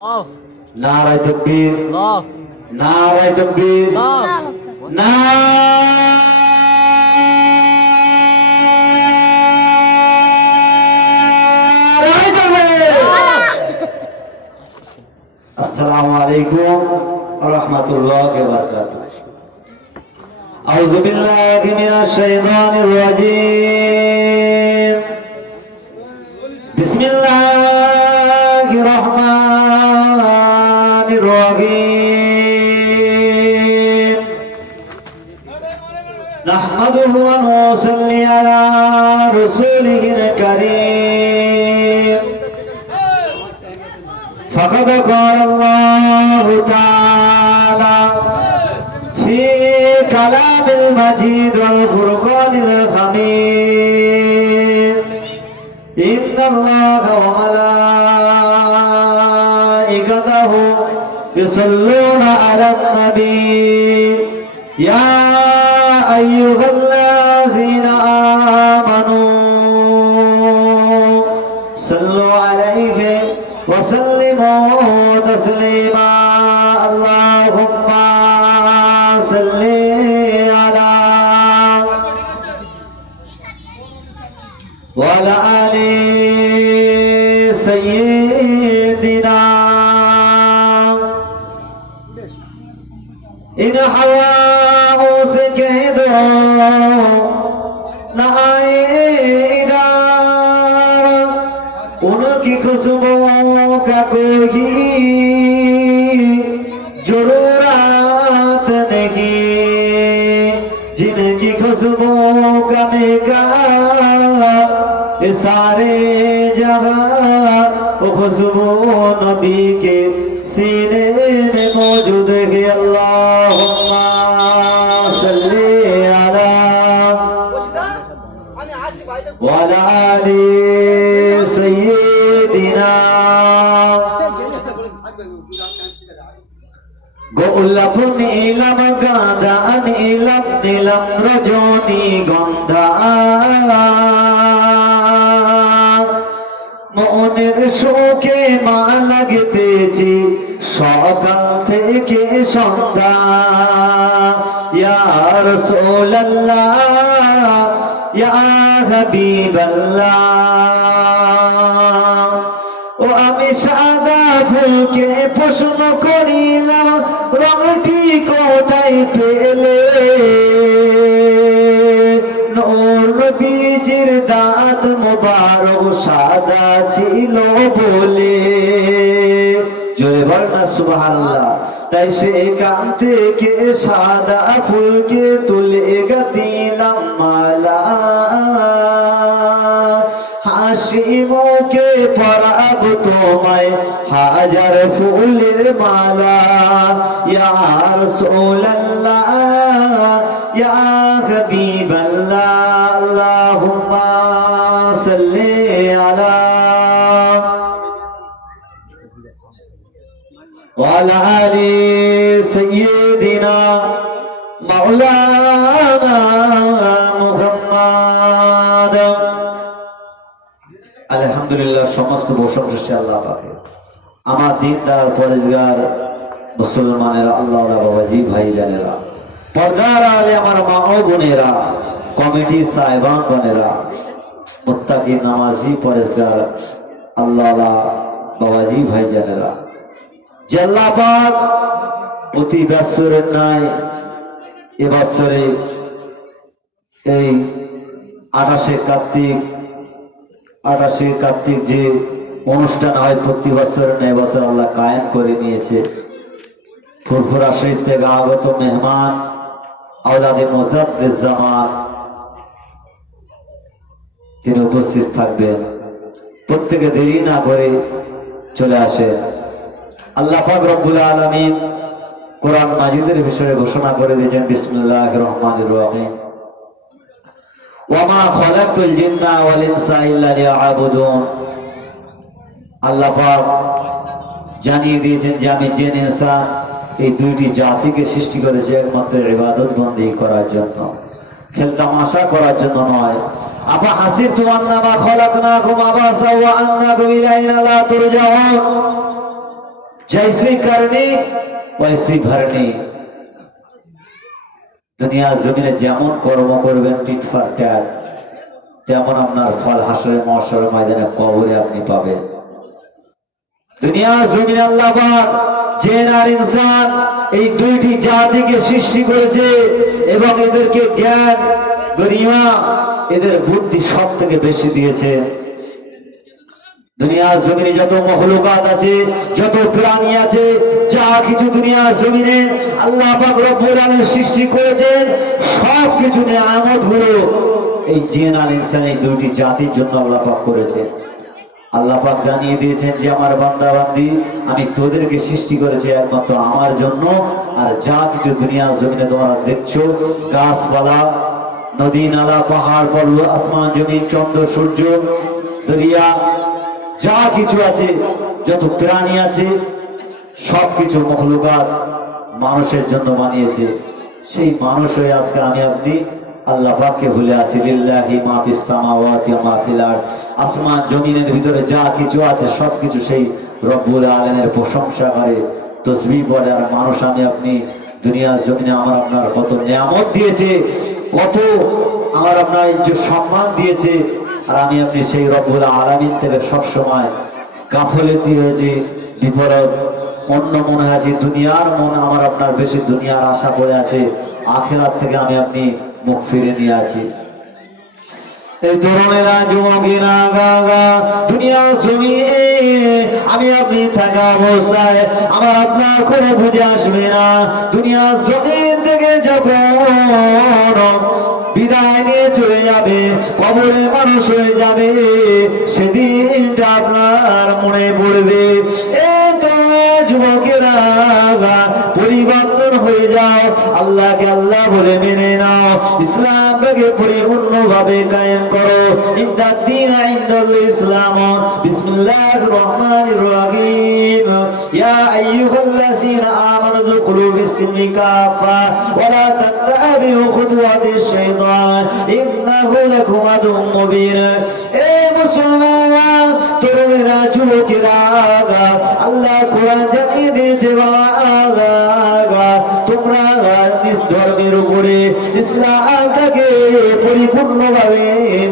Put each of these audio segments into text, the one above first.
নারায়ে তাকবীর, নারায়ে তাকবীর, নারায়ে তাকবীর। আসসালামু আলাইকুম ওয়া রাহমাতুল্লাহি ওয়া বারাকাতুহু। আউযু বিল্লাহি মিনাশ শাইতানির রাজীম। বিসমিল্লাহির রহমানির রহিম। নাহমাদুহু ওয়া নুসাল্লি আলা রাসূলিহিল কারীম। ফাকাদ ক্বালা আল্লাহু তাআলা ফি কালামিল মাজিদ ওয়াল ফুরকানিল হামিদ। ইন্নাল্লাহা ওয়া মালাইকাতাহু ইউসাল্লুনা আলান নবী ইয়া আইয়ুহাল্লাযীনা আমানু সাল্লু আলাইহি ওয়া সাল্লিমু তাসলিমা। আল্লাহুম্মা সাল্লি আলা ওয়া আলা আলি সাইয়্যিদিনা। इन हवाओं से कह दो न आए इधर, उनकी खुशबुओं का कोई जरूरत नहीं, जिनकी खुशबुओं का निकाह सारे जहां वो खुशबू नबी के सीने में मौजूद है। अल्लाहुम्मा सल्ली अला व अला आलि सय्यिदिना। গোলাপুন ইলাম গাঁদা নিলাম নিলাম রজনী গন্ধা, মনের শোকে মা লাগতেছি সকাল থেকে সন্ধ্যা। ইয়া রাসূলুল্লাহ ইয়া হাবিবাল্লাহ। ও আমি সাদা ফুলকে প্রশ্ন করিলাম রংটি কোথায় পেলে, নূর নবীজির দাঁত মোবারক সাদা ছিল বলে। জয় বলনা সুবহানাল্লাহ। তাই সেখান থেকে সাদা ফুলকে তুলে দিলাম মালা, হাসি মুখে পরাব তোমায় হাজার ফুলের মালা। ইয়া রাসূলুল্লাহ ইয়া হাবিবাল্লাহ। আল্লাহুম্মা সাল্লি আলা ওয়া আলা আলি সাইয়্যিদিনা মাওলানা মুহাম্মদ। আলহামদুলিল্লাহ, সমস্ত প্রশংসা আল্লাহ পাকের। আমার দিনদার পরেজগার মুসলমানেরা, আল্লাহওয়ালা বাবাজি ভাই জানেরা, পর্দার আলে আমার মা ও বোনেরা, কমিটি সাহেবান বোনেরা, মুত্তাকি নামাজি পরেজগার আল্লাহওয়ালা বাবাজি ভাই জানেরা, যে আল্লাহ পাক প্রতি বছরের ন্যায় এবছরে এই 28শে কার্তিক যে অনুষ্ঠান হয় প্রতি বছর ন্যায় বছর আল্লাহ কায়েম করে নিয়েছে। ফুরফুরা শরীফ থেকে আগত মেহমান আওলাদে মুজাদ্দিদ জামান তিনি উপস্থিত থাকবেন। প্রত্যেকে দেরি না করে চলে আসে। আল্লাহ পাক রব্বুল আলামিন কোরআন মাজিদের বিষয়ে ঘোষণা করে দিয়েছেন, বিসমিল্লাহির রহমানির রহিম। ওয়ামা খালাকতুল জিন্না ওয়াল ইনসা ইল্লা লিয়াবুদুন। আল্লাহ পাক জানিয়ে দিয়েছেন যে আমি জিন ইনসান এই দুইটি জাতিকে সৃষ্টি করেছি একমাত্র ইবাদত বন্দেগী করার জন্য, খেল তামাশা করার জন্য নয়। আপা হাসিবতুম আন্নামা খালাকনাকুম আবাসা ওয়া আন্নাকুম ইলাইনা লা তুরজাউন। जैसी करनी वैसी भरनी। দুনিয়া জমিনে যেমন কর্ম করবেন টিট ফর ট্যাট, তেমন আপনার ফল হাসরে মহশরের ময়দানে কবরে আপনি পাবেন। দুনিয়া জমিনে আল্লাহ পাক জিন আর ইনসান এই দুইটি জাতিকে সৃষ্টি করেছে এবং এদেরকে জ্ঞান গরিমা এদের বুদ্ধি সব থেকে বেশি দিয়েছে। দুনিয়ার জমিনে যত মখলুকাত আছে, যত প্রাণী আছে, যা কিছু দুনিয়ার জমিনে আল্লাহ পাক রব্বুল আলামিন সৃষ্টি করেছেন, সব কিছু নিয়ামত গুলো এই জিন আর ইনসান এই দুইটি জাতির জন্য আল্লাহ পাক করেছে। আল্লাহ পাক জানিয়ে দিয়েছেন যে আমার বান্দা বান্দি আমি তোদেরকে সৃষ্টি করেছি একমাত্র আমার জন্য। আর যা কিছু দুনিয়ার জমিনে তোমরা দেখছো, গাছপালা, নদী নালা, পাহাড় পর্বত, আসমান জমিন, চন্দ্র সূর্য, দরিয়া, যা কিছু আছে, যত প্রাণী আছে, সবকিছু মখলুকাত মানুষের জন্য বানিয়েছে। সেই মানুষ হয়ে আজকে আমি আপনি আল্লাহ পাককে ভুলে আছি। লিল্লাহি মা ফিস সামাওয়াতি ওয়া মা ফিল আরদ। আসমান জমিনের ভিতরে যা কিছু আছে সবকিছু সেই রব্বুল আলামিনের প্রশংসা করে, তাসবিহ বলে। আর মানুষ আমি আপনি দুনিয়ার জমিনে আমার আপনার কত নিয়ামত দিয়েছে, কত আমার আপনার যে সম্মান দিয়েছে, আর আমি আপনি সেই রব্বুল আলামিন থেকে সবসময় গাফলতি হয়েছে, বিপরীত অন্য মনে আছে, দুনিয়ার মন আমার আপনার বেশি দুনিয়ার আশা করে আছে, আখিরাত থেকে আমি আপনি মুখ ফিরে নিয়ে আছি। এই তরুণেরা যুবকেরা দুনিয়া জমিয়ে আমি আপনি থাকা অবস্থায় আমার আপনার কোনো বুঝে আসবে না। দুনিয়া জমিন থেকে যখন বিদায় নিয়ে চলে যাবে, কবরে মানুষ হয়ে যাবে, সেদিনটা আপনার মনে পড়বে। এই তো যুবকেরা পরিবর্তন হয়ে যাও, আল্লাহকে আল্লাহ বলে মেনে নাও, ইসলামকে পরিপূর্ণভাবে কায়েম করো। ইন্দাদ্দিন ইনদাল ইসলাম। বিসমিল্লাহির রহমানির রহিম। ইয়া আইয়ুহাল্লাযীনা আমানু দুখুলু ফিস-সিলমি কাফা ওয়া লা তাত্তাবিউ খুতুওয়াতিশ শাইতান ইন্নাহু লাকুম আদুউম মুবিন। এ মুসলমান তরুণেরা যুবকেরা আল্লাহ কোরআন জানিয়ে দিয়েছে, তোমরা নিজ ধর্মের উপরে ইসলামটাকে পরিপূর্ণভাবে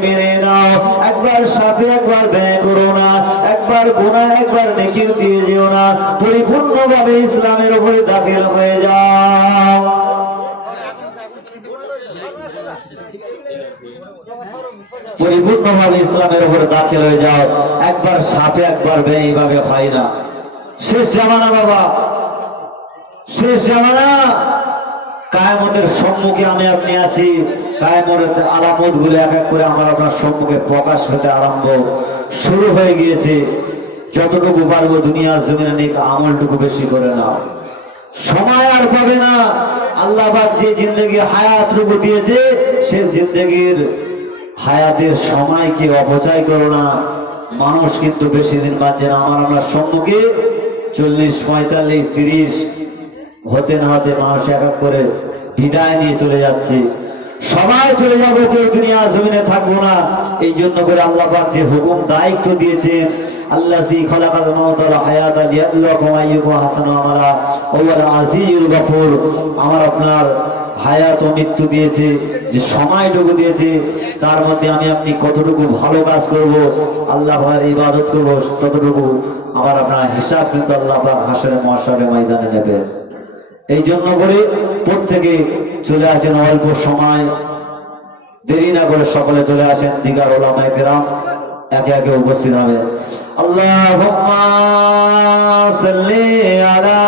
মেনে নাও। একবার সাথে একবার ব্যয় করো না, একবার গুনাহ একবার নেকির দিয়ে যেও না, পরিপূর্ণভাবে ইসলামের উপরে দাখিল হয়ে যাও। পরিপূর্ণভাবে ইসলামের উপরে দাখিল হয়ে যাও। একবার সাথে একবার ব্যয় এইভাবে হয় না। শেষ জামানা বাবা, শেষ জামানা। কায়ামতের সম্মুখে আমি আপনি আছি। কায়ামতের আলামত গুলো এক এক করে আমার আপনার সম্মুখে প্রকাশ হতে আরম্ভ শুরু হয়ে গিয়েছে। যতটুকু পারবো দুনিয়ার জমিনে নেই আমলটুকু বেশি করে নাও। সময় আর পাবে না। আল্লাহ পাক যে জিন্দগি হায়াতটুকু দিয়েছে, সে জিন্দগির হায়াতের সময়কে অপচয় করো না। মানুষ কিন্তু বেশি দিন বাঁচে না। আমার আপনার সম্মুখে 40, 45, 30 হতে না হতে মানুষ এক এক করে বিদায় নিয়ে চলে যাচ্ছে। সবাই চলে যাবো, কেউ দুনিয়ার জমিনে থাকবো না। এই জন্য করে আল্লাহ পাক যে হুকুম দায়িত্ব দিয়েছেন, আল্লাযী খালাকাল মাউতা ওয়াল হায়াতা লিয়াবলুয়াকুম আইয়ুকুম আহসানু আমালা ওয়া হুয়াল আজিজুল গফুর। আমার আপনার হায়াত ও মৃত্যু দিয়েছে, যে সময়টুকু দিয়েছে, তার মধ্যে আমি আপনি কতটুকু ভালো কাজ করব, আল্লাহ পাকের ইবাদত করব, ততটুকু আমার আপনার হিসাব কিন্তু আল্লাহ পাক হাসরে মহশরে ময়দানে নেবে। এই জন্য করে প্রত্যেকে চলে আসেন অল্প সময়, দেরি না করে সকলে চলে আসেন। দিগার ওলামায়ে কেরাম একে একে উপস্থিত হবে। আল্লাহুম্মা সাল্লি আলা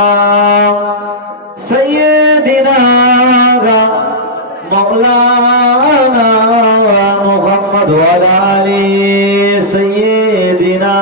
সাইয়্যিদিনা মাওলানা মুহাম্মদ ওয়া আলা আলি সাইয়্যিদিনা।